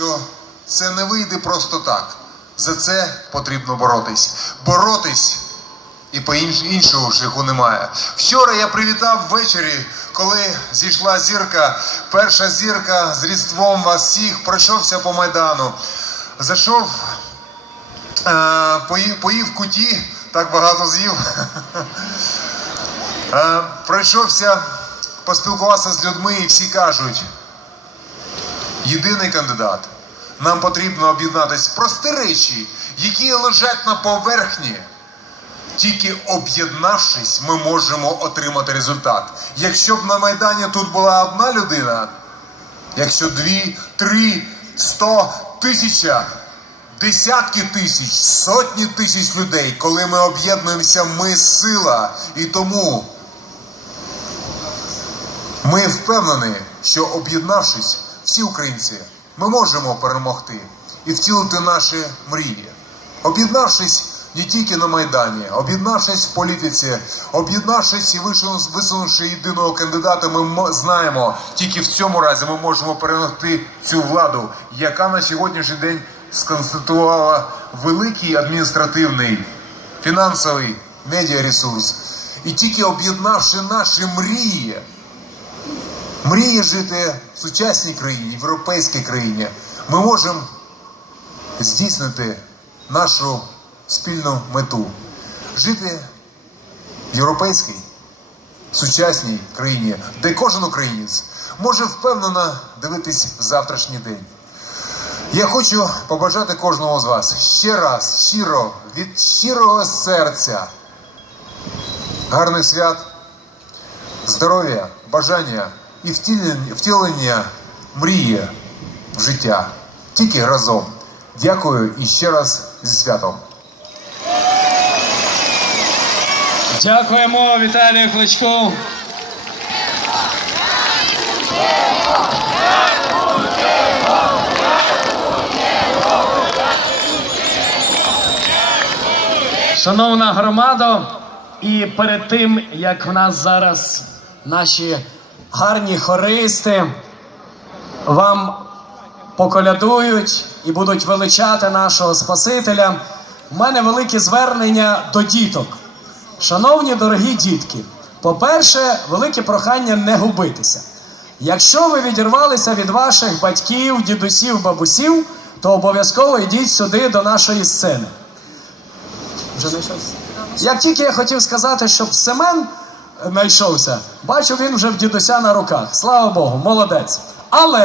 що це не вийде просто так. За це потрібно боротись. Боротись і по інш- іншого шляху немає. Вчора я привітав ввечері, коли зійшла зірка, перша зірка з Різдвом вас всіх, пройшовся по Майдану. Зайшов, е, поїв, поїв куті, так багато з'їв. Е, пройшовся, поспілкувався з людьми, і всі кажуть, єдиний кандидат. Нам потрібно об'єднатись. Прості речі, які лежать на поверхні. Тільки об'єднавшись, ми можемо отримати результат. Якщо б на Майдані тут була одна людина, якщо дві, три, сто, тисяча, десятки тисяч, сотні тисяч людей, коли ми об'єднуємося, ми сила. І тому ми впевнені, що об'єднавшись, всі українці, ми можемо перемогти і втілити наші мрії. Об'єднавшись не тільки на Майдані, об'єднавшись в політиці, об'єднавшись і висунувши- єдиного кандидата, ми знаємо, тільки в цьому разі ми можемо перемогти цю владу, яка на сьогоднішній день сконституувала великий адміністративний, фінансовий медіаресурс. І тільки об'єднавши наші мрії, мріє жити в сучасній країні, в європейській країні, ми можемо здійснити нашу спільну мету жити в європейській сучасній країні, де кожен українець може впевнено дивитись в завтрашній день. Я хочу побажати кожного з вас ще раз, щиро, від щирого серця, гарних свят, здоров'я, бажання і втілення, мрії в життя. Тільки разом. Дякую і ще раз зі святом. Дякуємо Віталію Кличку. Шановна громада, і перед тим, як в нас зараз наші гарні хористи вам поколядують і будуть величати нашого Спасителя, в мене велике звернення до діток. Шановні дорогі дітки, по-перше, велике прохання не губитися. Якщо ви відірвалися від ваших батьків, дідусів, бабусів, то обов'язково йдіть сюди до нашої сцени. Вже знайшовся? Як тільки я хотів сказати, щоб Семен знайшовся, бачу, він вже в дідуся на руках. Слава Богу, молодець. Але